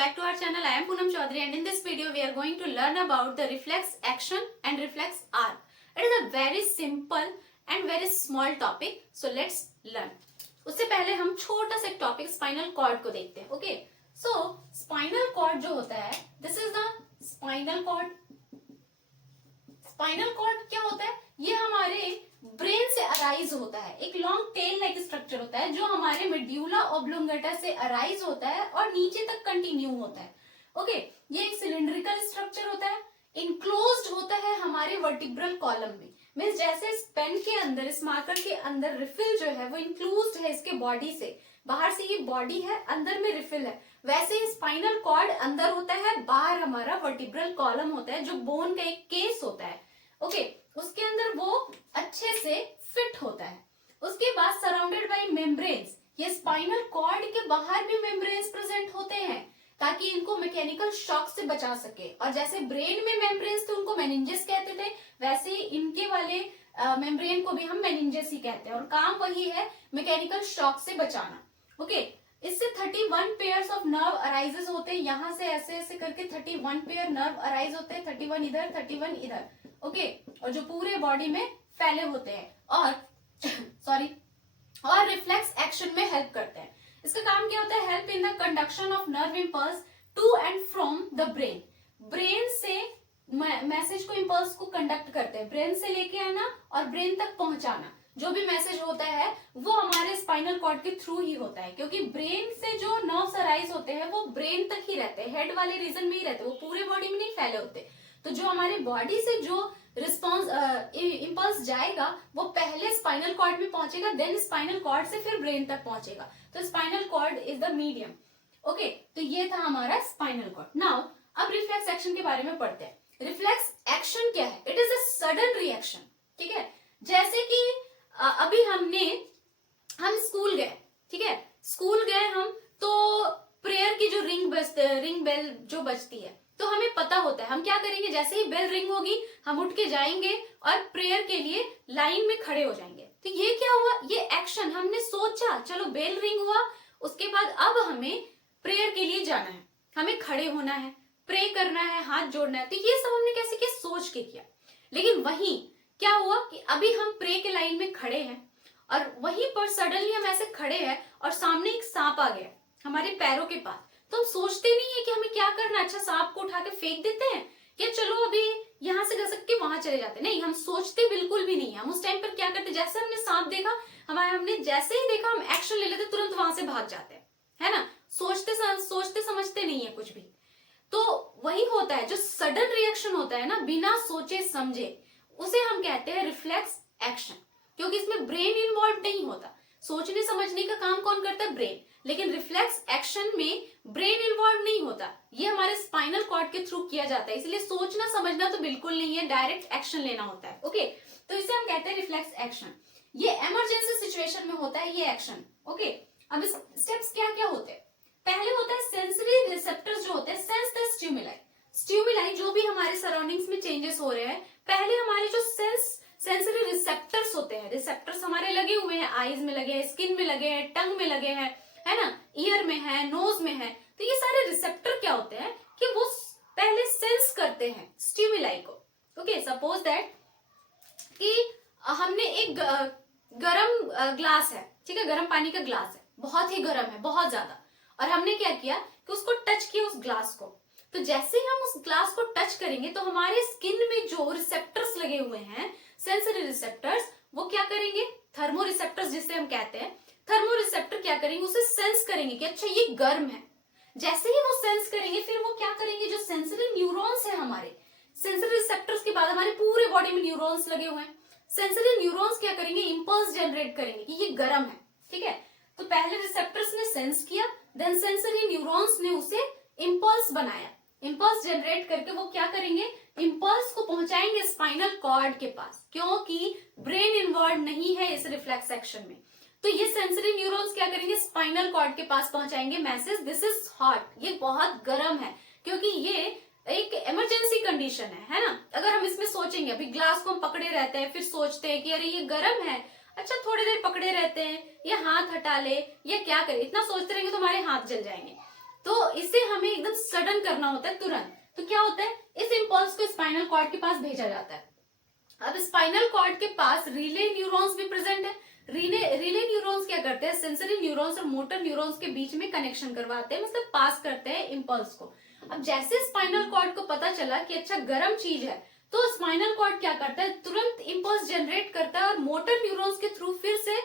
back to our channel. I am Poonam Chaudhary and in this video we are going to learn about the reflex action and reflex arc. It is a very simple and very small topic. So let's learn. उससे पहले हम छोटा सा एक topic spinal cord को देखते हैं. Okay, सो spinal cord जो होता है, this is the spinal cord. Spinal cord क्या होता है? ये हमारे ब्रेन से अराइज होता है. एक लॉन्ग टेल लाइक स्ट्रक्चर होता है जो हमारे मेड्यूला ऑब्लोंगेटा से अराइज होता है और नीचे तक कंटिन्यू होता है. ओके, ये एक सिलिंड्रिकल स्ट्रक्चर होता है. इनक्लोज्ड होता है हमारे वर्टिब्रल कॉलम में. मीन्स जैसे इस पेन के अंदर, इस मार्कर के अंदर रिफिल जो है वो इंक्लोज्ड है इसके बॉडी से. बाहर से ये बॉडी है, अंदर में रिफिल है. वैसे ही स्पाइनल कॉर्ड अंदर होता है, बाहर हमारा वर्टिब्रल कॉलम होता है जो बोन का एक केस होता है. ओके, उसके अंदर वो अच्छे से फिट होता है. उसके बाद सराउंडेड बाय मेम्ब्रेन्स. ये स्पाइनल कॉर्ड के बाहर भी मेम्ब्रेन्स प्रेजेंट होते हैं ताकि इनको मैकेनिकल शॉक से बचा सके. और जैसे ब्रेन में मेम्ब्रेन्स थे उनको मेनिंजेस कहते थे, वैसे ही इनके वाले मेम्ब्रेन को भी हम मेनिंजेस ही कहते हैं. और काम वही है, मैकेनिकल शॉक से बचाना. ओके, इससे 31 पेयर्स ऑफ नर्व अराइजेस होते हैं. यहाँ से ऐसे ऐसे करके 31 पेयर नर्व अराइज होते हैं. 31 इधर, 31 इधर. ओके, और जो पूरे बॉडी में फैले होते हैं और और रिफ्लेक्स एक्शन में हेल्प करते हैं. इसका काम क्या होता है? Help in the conduction of nerve impulse to and from the brain. Brain से मैसेज को, इम्पल्स को कंडक्ट करते हैं. ब्रेन से लेके आना और ब्रेन तक पहुंचाना. जो भी मैसेज होता है वो हमारे स्पाइनल कॉर्ड के थ्रू ही होता है, क्योंकि ब्रेन से जो नर्व्स अराइज होते हैं वो ब्रेन तक ही रहते हैं, हेड वाले रीजन में ही रहते हैं, वो पूरे बॉडी में नहीं फैले होते. तो जो हमारे बॉडी से जो रिस्पॉन्स इम्पल्स जाएगा वो पहले स्पाइनल कॉर्ड में पहुंचेगा, देन स्पाइनल कॉर्ड से फिर ब्रेन तक पहुंचेगा. तो spinal cord is the medium. Okay, तो ये था हमारा स्पाइनल कॉर्ड. नाउ अब रिफ्लेक्स एक्शन के बारे में पढ़ते हैं. रिफ्लेक्स एक्शन क्या है? It is a sudden reaction. ठीक है, जैसे कि अभी हम स्कूल गए. ठीक है, स्कूल गए हम, तो प्रेयर की जो रिंग बेल जो बजती है, तो हमें पता होता है हम क्या करेंगे. जैसे ही बेल रिंग होगी हम उठ के जाएंगे और प्रेयर के लिए लाइन में खड़े हो जाएंगे. तो ये क्या हुआ? ये एक्शन. हमने सोचा चलो बेल रिंग हुआ, उसके बाद अब हमें प्रेयर के लिए जाना है, हमें खड़े होना है, प्रे करना है, हाथ जोड़ना है. तो ये सब हमने कैसे किया? सोच के किया. लेकिन वहीं क्या हुआ कि अभी हम प्रे के लाइन में खड़े हैं और वहीं पर सडनली हम ऐसे खड़े हैं और सामने एक सांप आ गया हमारे पैरों के पास. तो हम सोचते नहीं है कि हमें क्या करना है. अच्छा, सांप को उठा के फेंक देते हैं या चलो अभी यहाँ से घसक के वहां चले जाते. नहीं, हम सोचते बिल्कुल भी नहीं है. हम उस टाइम पर क्या करते, जैसे हमने सांप देखा, हमने जैसे ही देखा हम एक्शन ले लेते, तुरंत वहां से भाग जाते हैं, है ना. सोचते समझते नहीं है कुछ भी. तो वही होता है, जो सडन रिएक्शन होता है ना, बिना सोचे समझे, उसे हम कहते हैं रिफ्लेक्स एक्शन. क्योंकि इसमें ब्रेन इन्वॉल्व नहीं होता. सोचने समझने का काम कौन करता है? ब्रेन. लेकिन रिफ्लेक्स एक्शन में ब्रेन इन्वॉल्व नहीं होता. ये हमारे स्पाइनल कॉर्ड के थ्रू किया जाता है, इसलिए सोचना समझना तो बिल्कुल नहीं है, डायरेक्ट एक्शन लेना होता है. ओके, तो इसे हम कहते हैं रिफ्लेक्स एक्शन. ये इमरजेंसी सिचुएशन में होता है ये एक्शन. ओके, अब इस स्टेप्स क्या क्या होते हैं? पहले होता है सेंसरी रिसेप्टर्स जो होते हैं, सेंस द स्टिमुलाई जो भी हमारे सराउंडिंग्स में चेंजेस हो रहे हैं. पहले हमारे जो सेंसरी रिसेप्टर्स होते हैं, रिसेप्टर्स हमारे लगे हुए हैं, आईज में लगे हैं, स्किन में लगे हैं, टंग में लगे हैं, है ना, ईयर में है, नोज में है. तो ये सारे रिसेप्टर क्या होते हैं कि वो पहले सेंस करते हैं स्टिमुलाई को. ओके, सपोज दैट कि हमने एक गरम ग्लास है, ठीक है, गरम पानी का ग्लास है, बहुत ही गरम है, बहुत ज्यादा, और हमने क्या किया कि उसको टच किया उस ग्लास को. तो जैसे ही हम उस ग्लास को टच करेंगे तो हमारे स्किन में जो रिसेप्टर्स लगे हुए हैं, सेंसरी रिसेप्टर्स, वो क्या करेंगे? थर्मो रिसेप्टर्स जिसे हम कहते हैं, थर्मो रिसेप्टर क्या करेंगे? उसे सेंस करेंगे कि अच्छा ये गर्म है. जैसे ही वो सेंस करेंगे फिर वो क्या करेंगे? जो सेंसरी न्यूरॉन्स है हमारे, सेंसरी रिसेप्टर्स के बाद हमारे पूरे बॉडी में न्यूरॉन्स लगे हुए हैं. सेंसरी न्यूरॉन्स क्या करेंगे? इंपल्स जनरेट करेंगे कि ये गर्म है. ठीक है, तो पहले रिसेप्टर्स ने सेंस किया, देन सेंसरी न्यूरॉन्स ने उसे इंपल्स बनाया. इंपल्स जनरेट करके वो क्या करेंगे? इंपल्स को पहुंचाएंगे स्पाइनल कॉर्ड के पास, क्योंकि ब्रेन इन्वॉल्व नहीं है इस रिफ्लेक्स एक्शन में. तो ये सेंसरी न्यूरॉन्स क्या करेंगे? स्पाइनल कॉर्ड के पास पहुंचाएंगे मैसेज, दिस इज हॉट, ये बहुत गर्म है, क्योंकि ये एक इमरजेंसी कंडीशन है ना. अगर हम इसमें सोचेंगे, अभी ग्लास को हम पकड़े रहते हैं, फिर सोचते हैं कि अरे ये गर्म है, अच्छा थोड़ी देर पकड़े रहते हैं, ये हाथ हटा ले या क्या करे, इतना सोचते रहेंगे तो हमारे हाथ जल जाएंगे. तो इसे हमें एकदम सडन करना होता है, तुरंत। तो क्या होता है, इस इम्पल्स को स्पाइनल कॉर्ड के पास भेजा जाता है। अब स्पाइनल कॉर्ड के पास रिले न्यूरॉन्स भी प्रेजेंट है। रिले न्यूरॉन्स क्या करते हैं, सेंसरी न्यूरॉन्स और मोटर न्यूरॉन्स के बीच में कनेक्शन करवाते हैं, मतलब पास करते हैं इम्पल्स को। अब जैसे स्पाइनल कॉर्ड को पता चला कि अच्छा गर्म चीज है, तो स्पाइनल कॉर्ड क्या करता है, तुरंत इम्पल्स जनरेट करता है और मोटर न्यूरॉन्स के थ्रू फिर से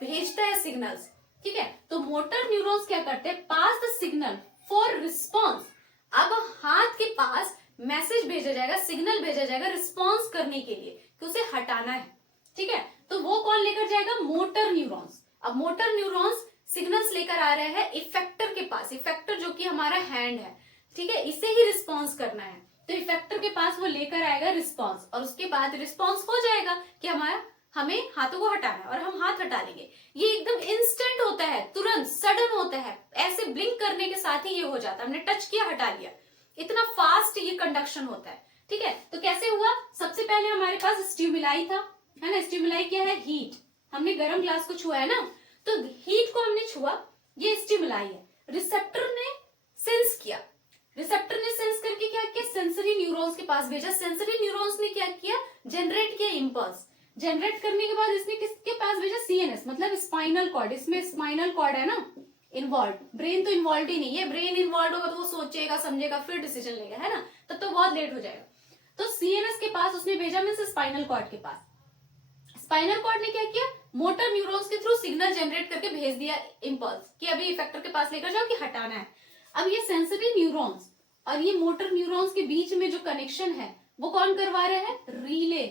भेजता है सिग्नल्स। ठीक है, तो मोटर न्यूरॉन्स क्या करते हैं, पास द सिग्नल फॉर रिस्पॉन्स। अब हाथ के पास मैसेज भेजा जाएगा, सिग्नल भेजा जाएगा रिस्पॉन्स करने के लिए कि उसे हटाना है। ठीक है, तो वो कौन लेकर जाएगा, मोटर न्यूरॉन्स। अब मोटर न्यूरॉन्स सिग्नल्स लेकर आ रहे हैं इफेक्टर के पास। इफेक्टर जो कि हमारा हैंड है, ठीक है, इसे ही रिस्पॉन्स करना है, तो इफेक्टर के पास वो लेकर आएगा रिस्पॉन्स, और उसके बाद रिस्पॉन्स हो जाएगा कि हमें हाथों को हटाना है, और हम हाथ हटा लेंगे। ये एकदम इंस्टेंट होता है, तुरंत सडन होता है, ऐसे ब्लिंक करने के साथ ही ये हो जाता है, हमने टच किया हटा लिया, इतना फास्ट ये कंडक्शन होता है। ठीक है, तो कैसे हुआ, सबसे पहले हमारे पास स्टिमुलाई था, है ना। स्टिमुलाई क्या है, हीट। हमने गर्म ग्लास को छुआ है ना, तो हीट को हमने छुआ, ये स्टिमुलाई है। रिसेप्टर ने सेंस किया, रिसेप्टर ने सेंस करके क्या किया, सेंसरी न्यूरॉन्स के पास भेजा। सेंसरी न्यूरॉन्स ने क्या किया, जनरेट किया इम्पल्स। जनरेट करने के बाद इसने किसके पास भेजा, सीएनएस, मतलब स्पाइनल कॉर्ड। इसमें स्पाइनल कॉर्ड है ना इन्वॉल्व, ब्रेन तो इन्वॉल्व ही नहीं है। ब्रेन इन्वॉल्व होगा तो वो सोचेगा समझेगा फिर डिसीजन लेगा, है ना, तब तो बहुत लेट हो जाएगा। तो सीएनएस के पास उसने भेजा, मीन्स स्पाइनल कॉर्ड के पास। स्पाइनल कॉर्ड ने क्या किया, मोटर न्यूरॉन्स के थ्रू सिग्नल जनरेट करके भेज दिया इम्पल्स कि अभी इफेक्टर के पास लेकर जाओ कि हटाना है। अब ये सेंसरी न्यूरॉन्स और ये मोटर न्यूरॉन्स के बीच में जो कनेक्शन है वो कौन करवा रहे हैं, रीले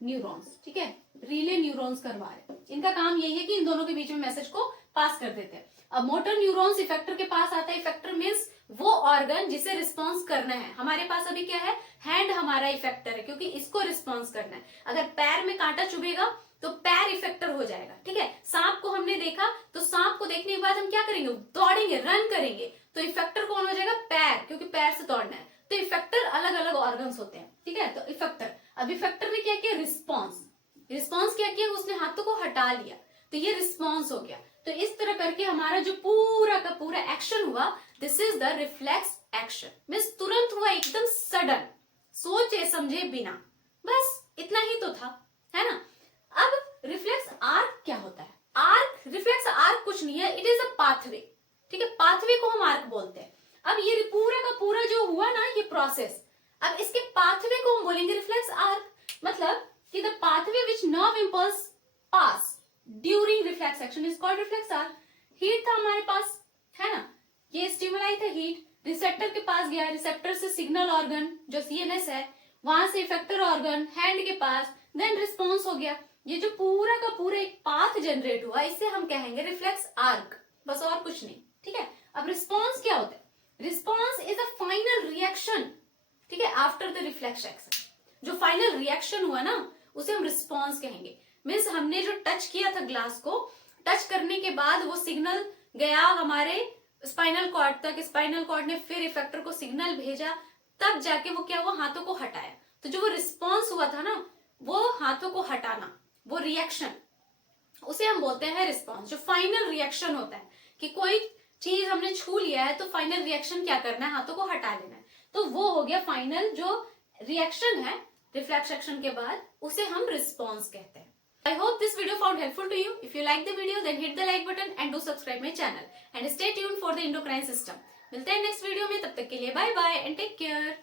न्यूरॉन्स। ठीक है, रीले न्यूरॉन्स करवा रहे हैं। इनका काम यही है कि इन दोनों के बीच में मैसेज को पास कर देते हैं। अब मोटर न्यूरॉन्स इफेक्टर के पास आता है। इफेक्टर मीन्स वो ऑर्गन जिसे रिस्पॉन्स करना है। हमारे पास अभी क्या है, हैंड हमारा इफेक्टर है, क्योंकि इसको रिस्पॉन्स करना है। अगर पैर में कांटा चुभेगा तो पैर इफेक्टर हो जाएगा। ठीक है, सांप को हमने देखा तो सांप को देखने के बाद हम क्या करेंगे, दौड़ेंगे, रन करेंगे, तो इफेक्टर कौन हो जाएगा, पैर, क्योंकि पैर से दौड़ना है। तो इफेक्टर अलग अलग ऑर्गन्स होते हैं। ठीक है, तो इफेक्टर, अब इफेक्टर ने क्या किया, रिस्पॉन्स। रिस्पॉन्स क्या किया, उसने हाथों को हटा लिया, तो ये रिस्पॉन्स हो गया। तो इस तरह करके हमारा जो पूरा का पूरा एक्शन हुआ, this is the reflex action. Means तुरंत हुआ, एकदम सडन, सोचे समझे बिना, बस इतना ही तो था, है ना। अब रिफ्लेक्स आर्क क्या होता है, आर्क, रिफ्लेक्स आर्क कुछ नहीं है, इट इज अ पाथवे। ठीक है, पाथवे को हम आर्क बोलते हैं। अब ये पूरा का पूरा जो हुआ ना ये प्रोसेस, अब इसके पाथवे को हम बोलेंगे रिफ्लेक्स आर्क। मतलब कि the pathway which nerve impulse pass during reflex action is called reflex arc. Heat था हमारे पास, है ना, ये स्टिमुलाई था हीट, रिसेप्टर के पास गया, रिसेप्टर से सिग्नल ऑर्गन जो सीएनएस है, वहां से इफेक्टर ऑर्गन हैंड के पास, देन रिस्पॉन्स हो गया। ये जो पूरा का पूरा एक पाथ जनरेट हुआ, इसे हम कहेंगे रिफ्लेक्स आर्क, बस और कुछ नहीं। ठीक है, अब रिस्पॉन्स क्या होता है, response is a final reaction. ठीक है, आफ्टर द रिफ्लेक्स एक्शन जो फाइनल रिएक्शन हुआ ना उसे हम रिस्पॉन्स कहेंगे। मीन्स हमने जो टच किया था ग्लास को, टच करने के बाद वो सिग्नल गया हमारे स्पाइनल कॉर्ड तक, स्पाइनल कॉर्ड ने फिर इफेक्टर को सिग्नल भेजा, तब जाके वो क्या हुआ, हाथों को हटाया। तो जो वो रिस्पॉन्स हुआ था ना, वो हाथों को हटाना, वो रिएक्शन, उसे हम बोलते हैं रिस्पॉन्स। जो फाइनल रिएक्शन होता है कि कोई चीज हमने छू लिया है तो फाइनल रिएक्शन क्या करना है, हाथों को हटा लेना है, तो वो हो गया फाइनल जो रिएक्शन है रिफ्लेक्स एक्शन के बाद, उसे हम रिस्पॉन्स कहते हैं। I hope this video found helpful to you. If you like the video, then hit the like button and do subscribe my channel and stay tuned for the endocrine system. मिलते हैं next video में, तब तक के लिए bye bye and take care.